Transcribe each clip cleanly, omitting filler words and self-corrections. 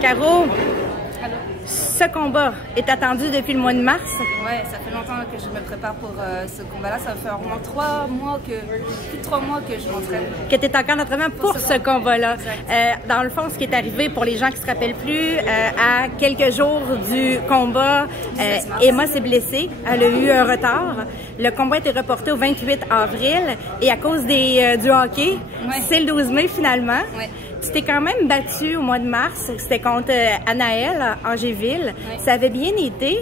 Caro, Allô? ce combat est attendu depuis le mois de mars. Ouais, ça fait longtemps que je me prépare pour ce combat-là. Ça fait au moins 3 mois plus de 3 mois que je m'entraîne. Que tu es encore en entraînement pour ce combat-là. Dans le fond, ce qui est arrivé, pour les gens qui se rappellent plus, à quelques jours du combat, Emma s'est blessée. Elle a eu un retard. Le combat a été reporté au 28 avril et à cause du hockey, c'est le 12 mai finalement. Ouais. Tu t'es quand même battue au mois de mars. C'était contre Anaël à Angéville. Ça avait bien été.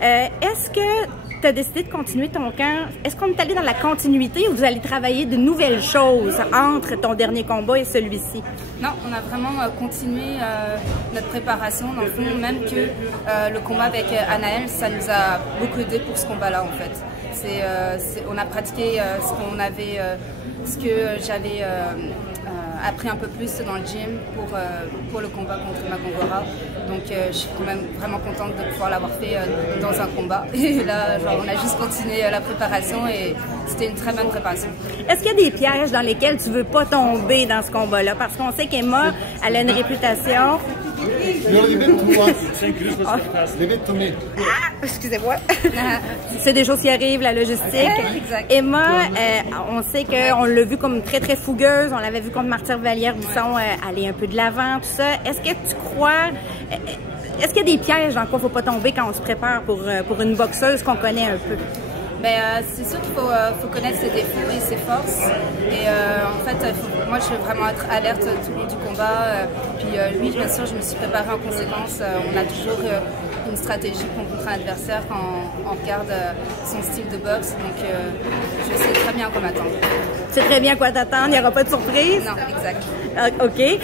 Est-ce que tu as décidé de continuer ton camp? Est-ce qu'on est allé dans la continuité ou vous allez travailler de nouvelles choses entre ton dernier combat et celui-ci? Non, on a vraiment continué notre préparation. Dans le fond, même que le combat avec Anaël, ça nous a beaucoup aidé pour ce combat-là en fait. On a pratiqué ce que j'avais appris un peu plus dans le gym pour le combat contre Magongora. Donc je suis quand même vraiment contente de pouvoir l'avoir fait dans un combat. Et là, on a juste continué la préparation et c'était une très bonne préparation. Est-ce qu'il y a des pièges dans lesquels tu veux pas tomber dans ce combat-là? Parce qu'on sait qu'Emma, elle a une réputation. Excusez-moi. C'est des choses qui arrivent, la logistique. Exact. Emma, on sait qu'on l'a vue comme très très fougueuse. On l'avait vue comme Martyre Vallière-Bisson aller un peu de l'avant, tout ça. Est-ce que tu crois... Est-ce qu'il y a des pièges dans quoi il ne faut pas tomber quand on se prépare pour une boxeuse qu'on connaît un peu? C'est sûr qu'il faut connaître ses défauts et ses forces. Et en fait, moi, je veux vraiment être alerte tout le long du combat. Puis lui, bien sûr, je me suis préparée en conséquence. On a toujours une stratégie pour rencontrer un adversaire quand on regarde son style de boxe. Donc, je sais très bien quoi m'attendre. Tu sais très bien quoi t'attendre, il n'y aura pas de surprise? Non, exact. OK.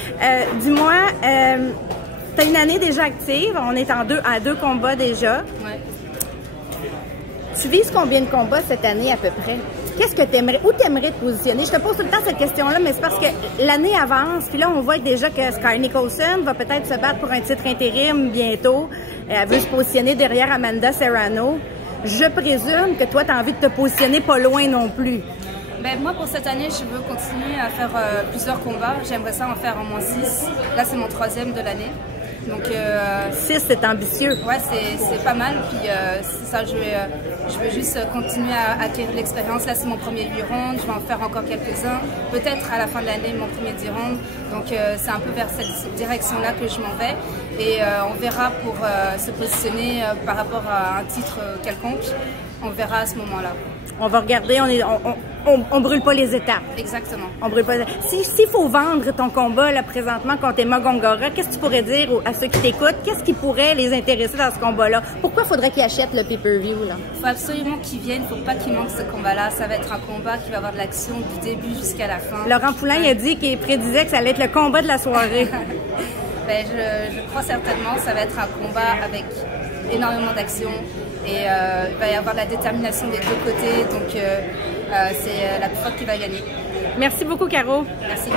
Dis-moi, tu as une année déjà active. On est à deux combats déjà. Ouais. Tu vises combien de combats cette année à peu près? Qu'est-ce que tu aimerais, où tu aimerais te positionner? Je te pose tout le temps cette question-là, mais c'est parce que l'année avance, puis là, on voit déjà que Sky Nicholson va peut-être se battre pour un titre intérim bientôt. Elle veut se positionner derrière Amanda Serrano. Je présume que toi, tu as envie de te positionner pas loin non plus. Moi, pour cette année, je veux continuer à faire plusieurs combats. J'aimerais ça en faire au moins 6. Là, c'est mon 3e de l'année. Donc 6, c'est ambitieux. Ouais, c'est pas mal. Puis c'est ça, je veux juste continuer à acquérir de l'expérience. Là, c'est mon premier 8 rounds. Je vais en faire encore quelques-uns. Peut-être à la fin de l'année, mon premier 10 rounds. Donc c'est un peu vers cette direction-là que je m'en vais. Et on verra pour se positionner par rapport à un titre quelconque. On verra à ce moment-là. On va regarder, on brûle pas les étapes. Exactement. On brûle pas. S'il faut vendre ton combat là présentement contre Emma Gongora, qu'est-ce que tu pourrais dire à ceux qui t'écoutent? Qu'est-ce qui pourrait les intéresser dans ce combat-là? Pourquoi faudrait qu'ils achètent le pay-per-view là? Il faut absolument qu'ils viennent. Il ne faut pas qu'ils manquent ce combat-là. Ça va être un combat qui va avoir de l'action du début jusqu'à la fin. Laurent Poulain il a dit qu'il prédisait que ça allait être le combat de la soirée. Je crois certainement. Ça va être un combat avec énormément d'action. Et il va y avoir de la détermination des deux côtés, donc c'est la plus forte qui va gagner. Merci beaucoup, Caro. Merci.